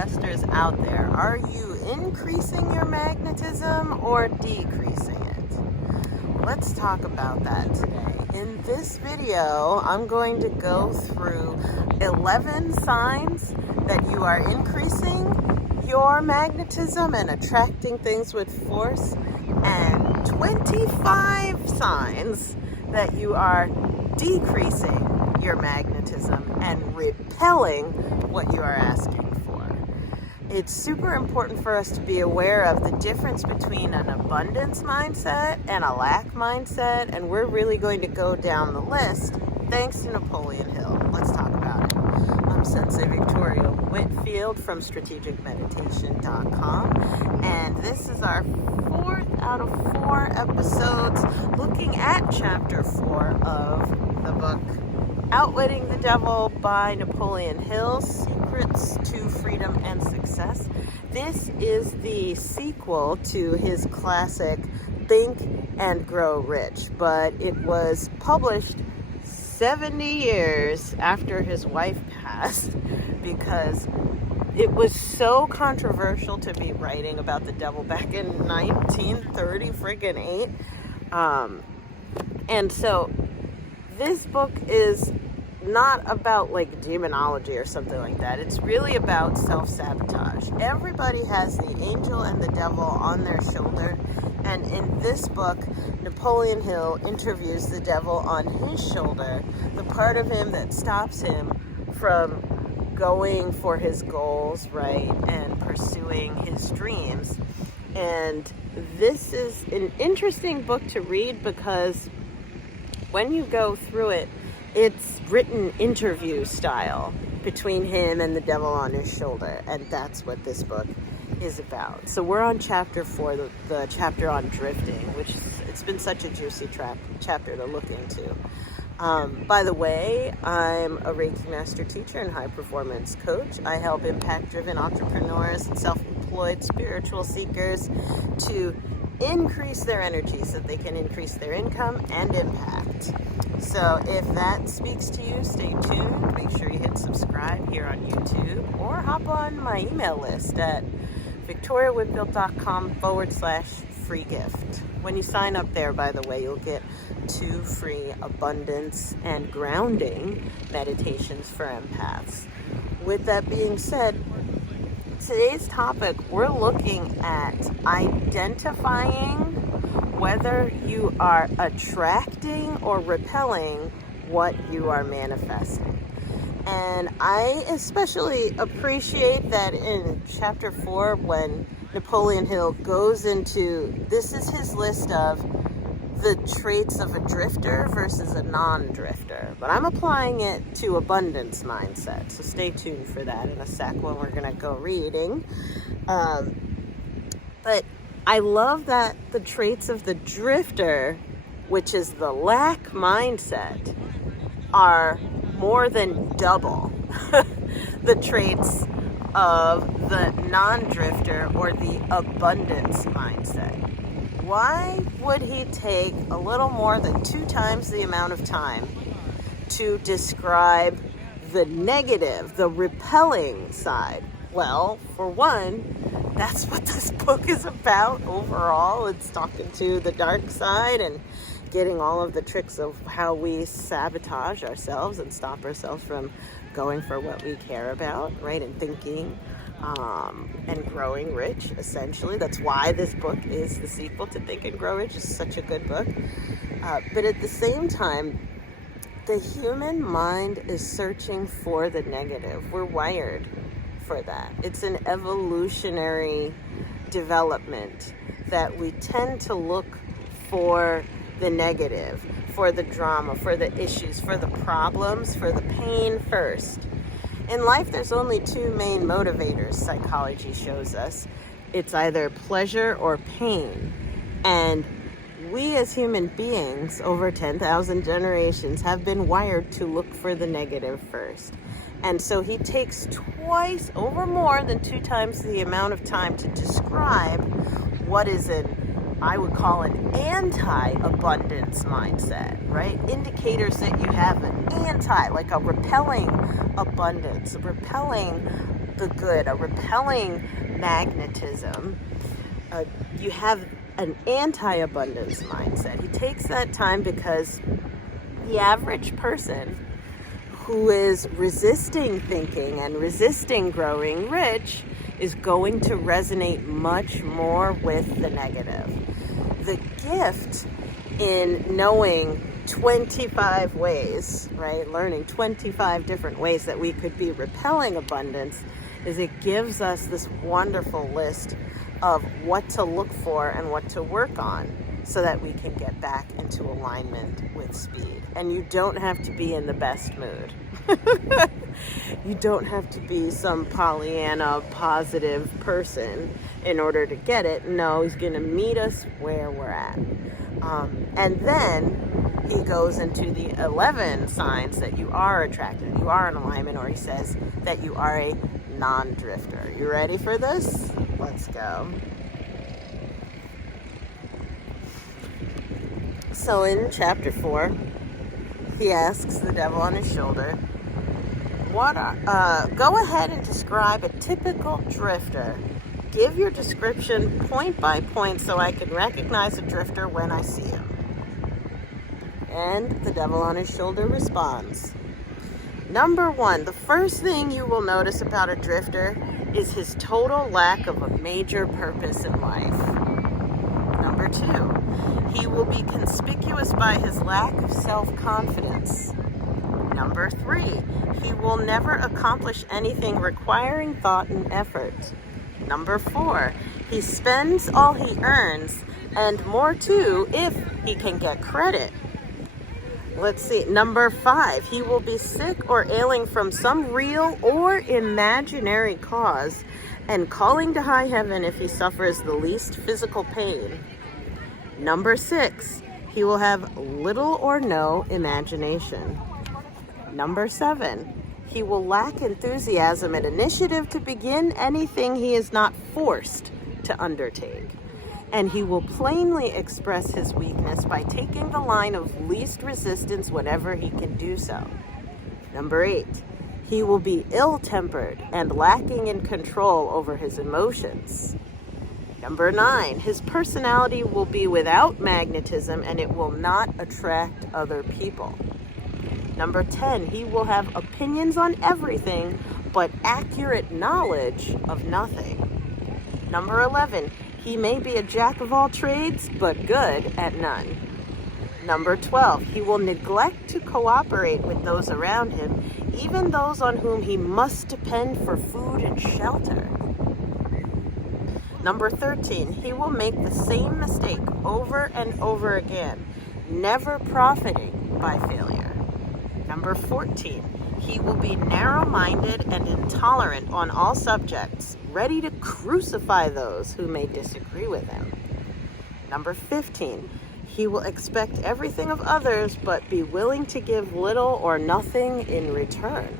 manifestors out there, are you increasing your magnetism or decreasing it? Let's talk about that today. In this video, I'm going to go through 11 signs that you are increasing your magnetism and attracting things with force, and 25 signs that you are decreasing your magnetism and repelling what you are asking for. It's super important for us to be aware of the difference between an abundance mindset and a lack mindset, and we're really going to go down the list thanks to Napoleon Hill. Let's talk about it. I'm Sensei Victoria Whitfield from strategicmeditation.com, and this is our 4th out of 4 episodes looking at chapter 4 of the book Outwitting the Devil by Napoleon Hill, Secrets to Freedom and Success. This is the sequel to his classic Think and Grow Rich, but it was published 70 years after his wife passed because it was so controversial to be writing about the devil back in 1930 and so this book is not about like demonology or something like that. It's really about self-sabotage. Everybody has the angel and the devil on their shoulder, and in this book Napoleon Hill interviews the devil on his shoulder, the part of him that stops him from going for his goals, right, and pursuing his dreams. And this is an interesting book to read because when you go through it, it's written interview style between him and the devil on his shoulder, and that's what this book is about. So we're on chapter 4, the chapter on drifting, which it's been such a juicy chapter to look into. By the way, I'm a Reiki Master Teacher and High Performance Coach. I help impact-driven entrepreneurs and self-employed spiritual seekers to increase their energy so they can increase their income and impact. So if that speaks to you, stay tuned. Make sure you hit subscribe here on YouTube or hop on my email list at victoriawhitfield.com/free gift. When you sign up there, by the way, you'll get 2 free abundance and grounding meditations for empaths. With that being said, today's topic, we're looking at identifying whether you are attracting or repelling what you are manifesting. And I especially appreciate that in chapter 4 when Napoleon Hill goes into, this is his list of the traits of a drifter versus a non-drifter. But I'm applying it to abundance mindset, so stay tuned for that in a sec when we're going to go reading. But I love that the traits of the drifter, which is the lack mindset, are more than double the traits of the non-drifter or the abundance mindset. Why would he take a little more than 2 times the amount of time to describe the negative, the repelling side? Well, for one, that's what this book is about overall. It's talking to the dark side and getting all of the tricks of how we sabotage ourselves and stop ourselves from going for what we care about, right? And thinking and growing rich, essentially. That's why this book is the sequel to Think and Grow Rich. It's such a good book. But at the same time, the human mind is searching for the negative. We're wired for that. It's an evolutionary development that we tend to look for the negative, for the drama, for the issues, for the problems, for the pain first. In life, there's only 2 main motivators, psychology shows us. It's either pleasure or pain. And we as human beings, over 10,000 generations, have been wired to look for the negative first. And so he takes twice, over more than 2 times the amount of time to describe what is an I would call an anti-abundance mindset, right? Indicators that you have an like a repelling abundance, a repelling the good, a repelling magnetism. You have an anti-abundance mindset. He takes that time because the average person who is resisting thinking and resisting growing rich is going to resonate much more with the negative. The gift in knowing 25 ways, right? Learning 25 different ways that we could be repelling abundance is it gives us this wonderful list of what to look for and what to work on so that we can get back into alignment with speed. And you don't have to be in the best mood. You don't have to be some Pollyanna positive person in order to get it. No, he's going to meet us where we're at. And then he goes into the 11 signs that you are attracted, you are in alignment, or he says that you are a non-drifter. You ready for this? Let's go. So in chapter 4, he asks the devil on his shoulder, go ahead and describe a typical drifter. Give your description point by point so I can recognize a drifter when I see him. And the devil on his shoulder responds. Number 1, the first thing you will notice about a drifter is his total lack of a major purpose in life. Number 2, he will be conspicuous by his lack of self-confidence. Number 3, he will never accomplish anything requiring thought and effort. Number 4, he spends all he earns and more too if he can get credit. Let's see. Number 5, he will be sick or ailing from some real or imaginary cause and calling to high heaven if he suffers the least physical pain. Number 6, he will have little or no imagination. Number 7, he will lack enthusiasm and initiative to begin anything he is not forced to undertake. And he will plainly express his weakness by taking the line of least resistance whenever he can do so. Number 8, he will be ill-tempered and lacking in control over his emotions. Number 9, his personality will be without magnetism and it will not attract other people. Number 10, he will have opinions on everything but accurate knowledge of nothing. Number 11, he may be a jack of all trades, but good at none. Number 12, he will neglect to cooperate with those around him, even those on whom he must depend for food and shelter. Number 13, he will make the same mistake over and over again, never profiting by failure. Number 14, he will be narrow-minded and intolerant on all subjects, ready to crucify those who may disagree with him. Number 15, he will expect everything of others but be willing to give little or nothing in return.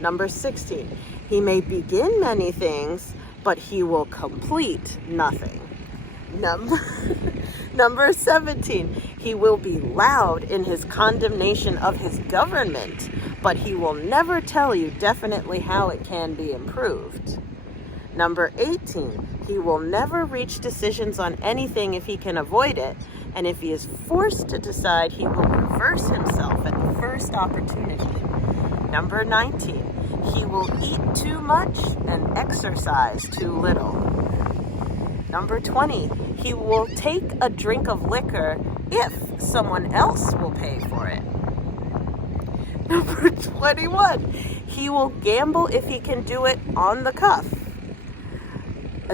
Number 16, he may begin many things, but he will complete nothing. Number 17, he will be loud in his condemnation of his government, but he will never tell you definitely how it can be improved. Number 18, he will never reach decisions on anything if he can avoid it, and if he is forced to decide, he will reverse himself at the first opportunity. Number 19, he will eat too much and exercise too little. Number 20, he will take a drink of liquor if someone else will pay for it. Number 21, he will gamble if he can do it on the cuff.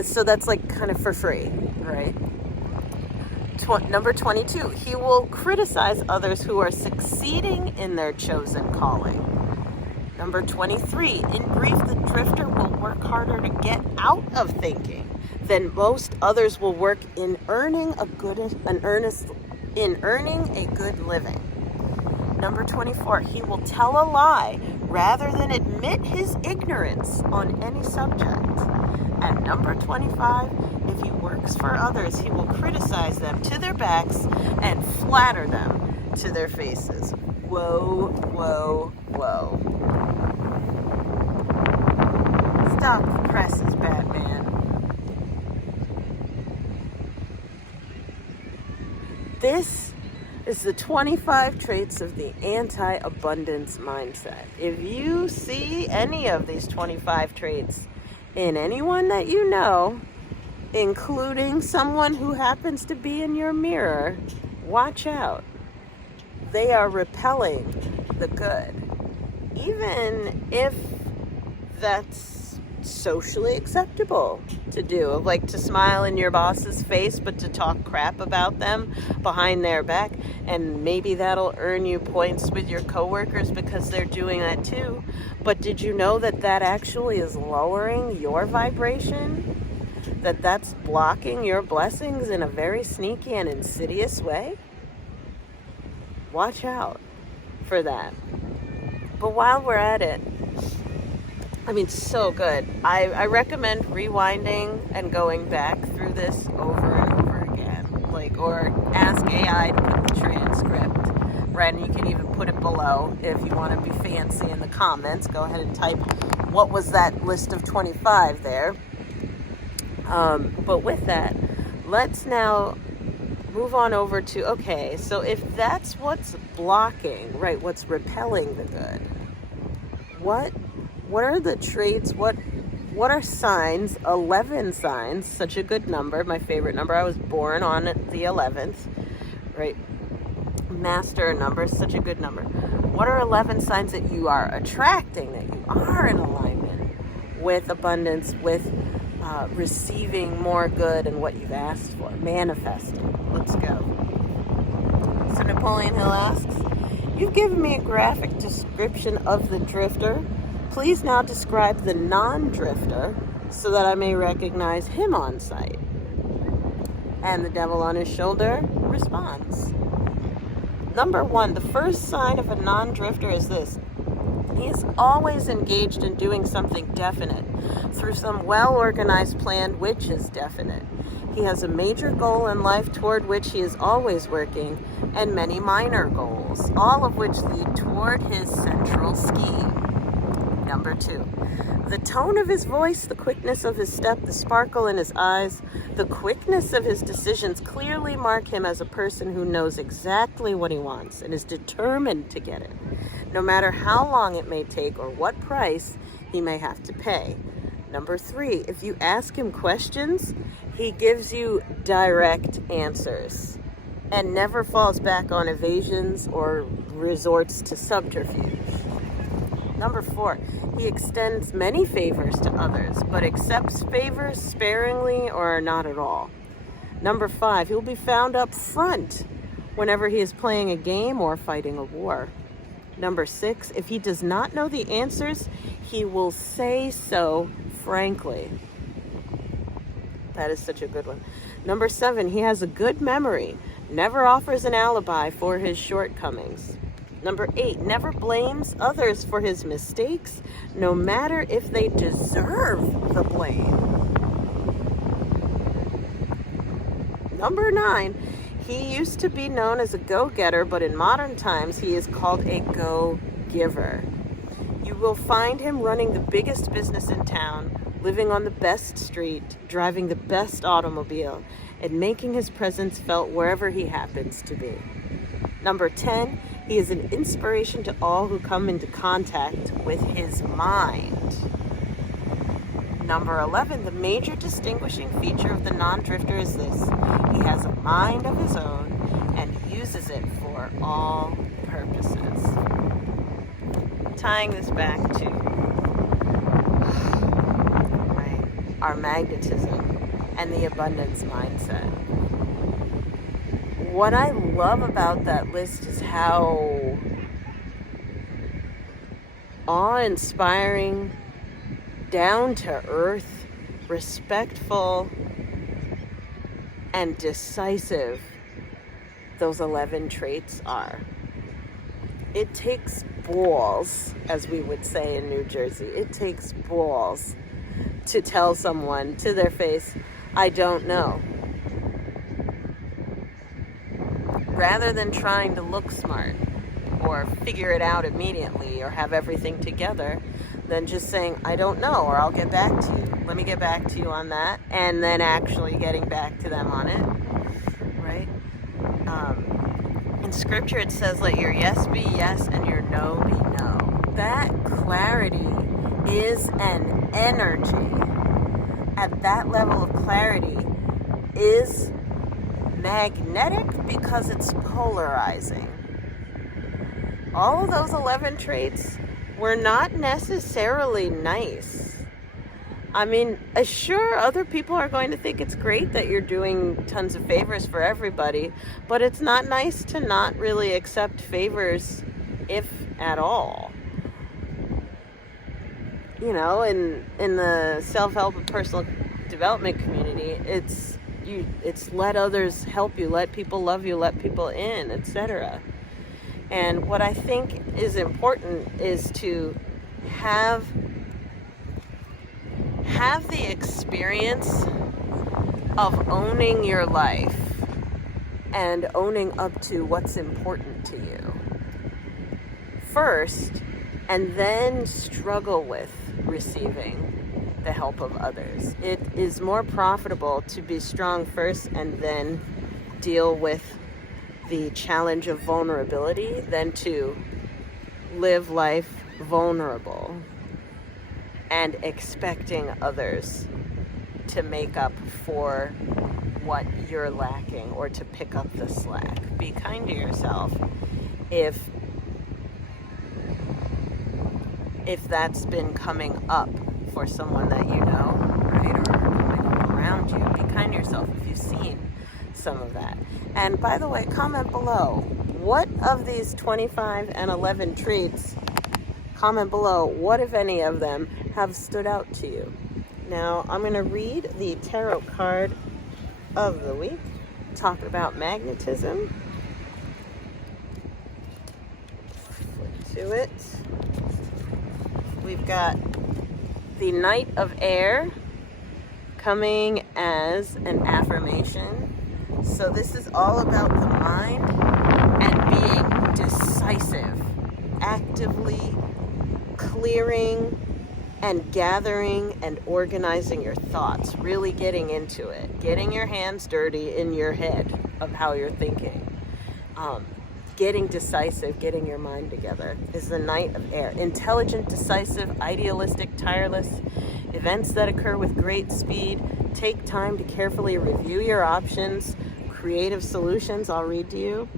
So that's like kind of for free, right? Number 22, he will criticize others who are succeeding in their chosen calling. Number 23, in brief, the drifter will work harder to get out of thinking than most others will work in earning a good living. Number 24, he will tell a lie rather than admit admit his ignorance on any subject. And number 25, if he works for others, he will criticize them to their backs and flatter them to their faces. Whoa, whoa, whoa. Stop the presses, Batman. This is the 25 traits of the anti-abundance mindset. If you see any of these 25 traits in anyone that you know, including someone who happens to be in your mirror, watch out. They are repelling the good. Even if that's socially acceptable to do, like to smile in your boss's face but to talk crap about them behind their back, and maybe that'll earn you points with your coworkers because they're doing that too. But did you know that that actually is lowering your vibration? That's blocking your blessings in a very sneaky and insidious way? Watch out for that. But while we're at it, I mean, so good. I recommend rewinding and going back through this over and over again. Or ask AI to put the transcript, right? And you can even put it below if you want to be fancy in the comments. Go ahead and type, what was that list of 25 there? But with that, let's now move on over to, okay, so if that's what's blocking, right, what's repelling the good, what are the traits, what are signs, 11 signs, such a good number, my favorite number, I was born on the 11th, right, master number, such a good number. What are 11 signs that you are attracting, that you are in alignment with abundance, with receiving more good and what you've asked for, manifesting? Let's go. So Napoleon Hill asks, you've given me a graphic description of the drifter. Please now describe the non-drifter so that I may recognize him on sight. And the devil on his shoulder responds. Number 1, the first sign of a non-drifter is this. He is always engaged in doing something definite through some well-organized plan which is definite. He has a major goal in life toward which he is always working, and many minor goals, all of which lead toward his central scheme. Number 2, the tone of his voice, the quickness of his step, the sparkle in his eyes, the quickness of his decisions clearly mark him as a person who knows exactly what he wants and is determined to get it, no matter how long it may take or what price he may have to pay. Number 3, if you ask him questions, he gives you direct answers and never falls back on evasions or resorts to subterfuge. Number 4, he extends many favors to others, but accepts favors sparingly or not at all. Number 5, he'll be found up front whenever he is playing a game or fighting a war. Number 6, if he does not know the answers, he will say so frankly. That is such a good one. Number 7, he has a good memory, never offers an alibi for his shortcomings. Number 8, never blames others for his mistakes, no matter if they deserve the blame. Number 9, he used to be known as a go-getter, but in modern times he is called a go-giver. You will find him running the biggest business in town, living on the best street, driving the best automobile, and making his presence felt wherever he happens to be. Number 10, he is an inspiration to all who come into contact with his mind. Number 11, the major distinguishing feature of the non-drifter is this. He has a mind of his own and uses it for all purposes. Tying this back to our magnetism and the abundance mindset. What I love about that list is how awe-inspiring, down-to-earth, respectful, and decisive those 11 traits are. It takes balls, as we would say in New Jersey. It takes balls to tell someone to their face, I don't know. Rather than trying to look smart or figure it out immediately or have everything together, than just saying, I don't know, or I'll get back to you. Let me get back to you on that. And then actually getting back to them on it, right? In scripture, it says, let your yes be yes and your no be no. That clarity is an energy. At that level of clarity is magnetic because it's polarizing. All of those 11 traits were not necessarily nice. I mean, sure, other people are going to think it's great that you're doing tons of favors for everybody, but it's not nice to not really accept favors, if at all. You know, in the self-help and personal development community, it's let others help you, let people love you, let people in, etc. And what I think is important is to have the experience of owning your life and owning up to what's important to you first, and then struggle with receiving the help of others. It is more profitable to be strong first and then deal with the challenge of vulnerability than to live life vulnerable and expecting others to make up for what you're lacking or to pick up the slack. Be kind to yourself if that's been coming up for someone that you know, right, or coming up around you. Be kind to yourself if you've seen some of that. And by the way, comment below, what of these 25 and 11 traits, comment below, what if any of them have stood out to you? Now, I'm going to read the tarot card of the week, talking about magnetism. Flip to it. We've got the Knight of Air coming as an affirmation. So this is all about the mind and being decisive, actively clearing and gathering and organizing your thoughts, really getting into it, getting your hands dirty in your head of how you're thinking. Getting decisive, getting your mind together is the Knight of Air. Intelligent, decisive, idealistic, tireless, events that occur with great speed. Take time to carefully review your options. Creative solutions, I'll read to you.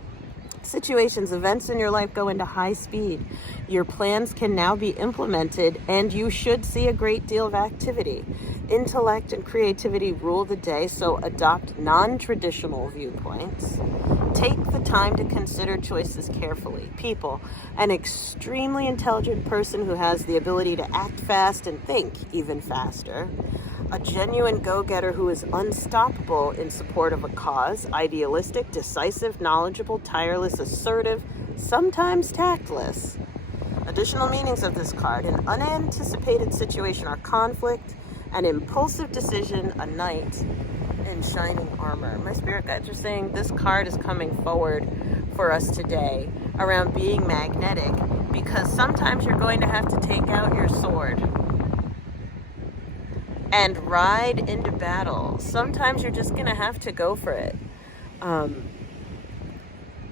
Situations, events in your life go into high speed. Your plans can now be implemented and you should see a great deal of activity. Intellect and creativity rule the day, so adopt non-traditional viewpoints. Take the time to consider choices carefully. People, an extremely intelligent person who has the ability to act fast and think even faster. A genuine go-getter who is unstoppable in support of a cause, idealistic, decisive, knowledgeable, tireless, assertive, sometimes tactless. Additional meanings of this card: an unanticipated situation or conflict, an impulsive decision, a knight in shining armor. My spirit guides are saying this card is coming forward for us today around being magnetic, because sometimes you're going to have to take out your sword and ride into battle. Sometimes you're just going to have to go for it.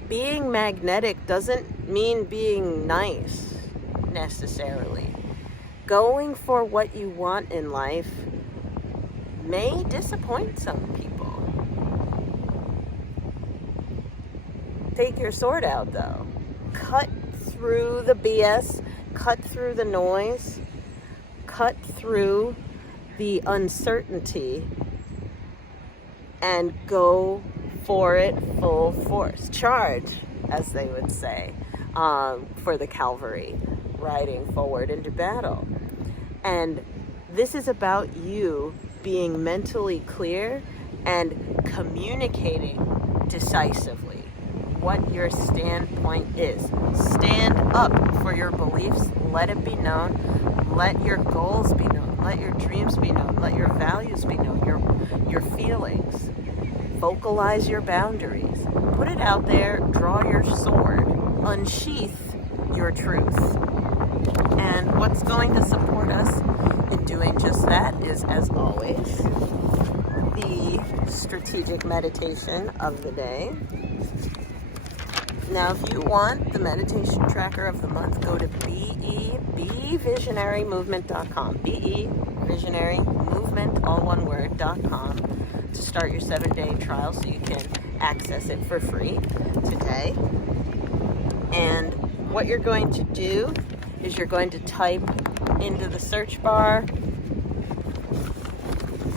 Being magnetic doesn't mean being nice necessarily. Going for what you want in life may disappoint some people. Take your sword out though. Cut through the BS, cut through the noise, cut through the uncertainty, and go for it full force. Charge, as they would say, for the cavalry, riding forward into battle. And this is about you being mentally clear and communicating decisively. what your standpoint is. Stand up for your beliefs. Let it be known. Let your goals be known. Let your dreams be known. Let your values be known. Your feelings. Vocalize your boundaries. Put it out there. Draw your sword. Unsheath your truth. And what's going to support us in doing just that is, as always, the strategic meditation of the day. Now, if you want the meditation tracker of the month, go to bevisionarymovement.com. bevisionarymovement, all one word, .com, to start your 7-day trial so you can access it for free today. And what you're going to do is you're going to type into the search bar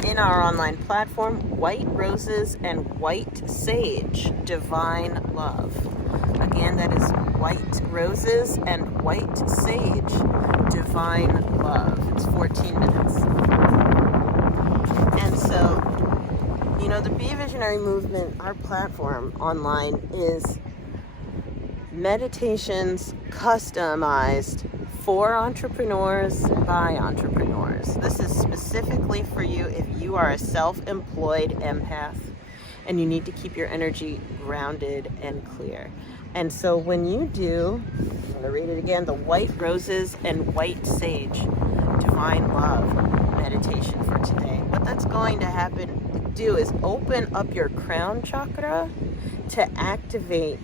in our online platform, White Roses and White Sage, Divine Love. Again, that is White Roses and White Sage, Divine Love. It's 14 minutes. And so, you know, the Be Visionary Movement, our platform online, is meditations customized for entrepreneurs by entrepreneurs. This is specifically for you if you are a self-employed empath and you need to keep your energy grounded and clear. And so when you do, I'm going to read it again, the White Roses and White Sage Divine Love meditation for today, what that's going to do is open up your crown chakra to activate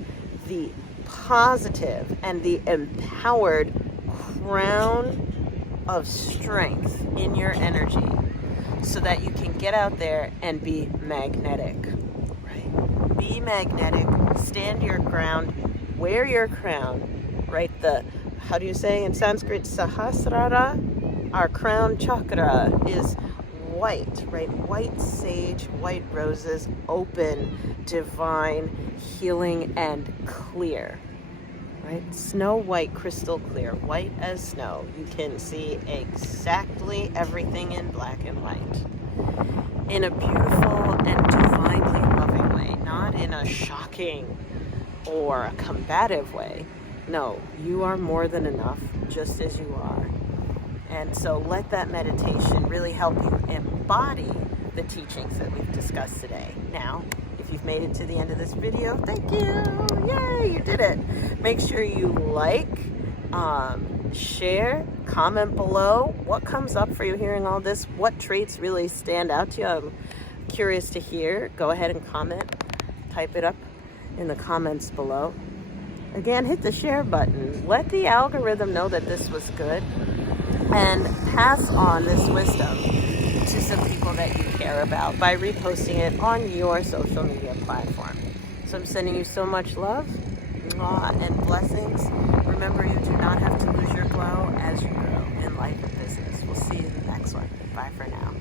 the positive and the empowered crown of strength in your energy so that you can get out there and be magnetic, right? Be magnetic, stand your ground, wear your crown, right? How do you say in Sanskrit, Sahasrara? Our crown chakra is white, right? White sage, white roses, open, divine, healing, and clear. Right? Snow white, crystal clear, white as snow. You can see exactly everything in black and white in a beautiful and divinely loving way, not in a shocking or a combative way. No, you are more than enough just as you are. And so let that meditation really help you embody the teachings that we've discussed today. Now, if you've made it to the end of this video, thank you. Yay, you did it. Make sure you like, share, comment below. What comes up for you hearing all this? What traits really stand out to you? I'm curious to hear. Go ahead and comment. Type it up in the comments below. Again, hit the share button. Let the algorithm know that this was good. And pass on this wisdom to some people that you care about by reposting it on your social media platform. So I'm sending you so much love and blessings. Remember, you do not have to lose your glow as you grow in life and business. We'll see you in the next one. Bye for now.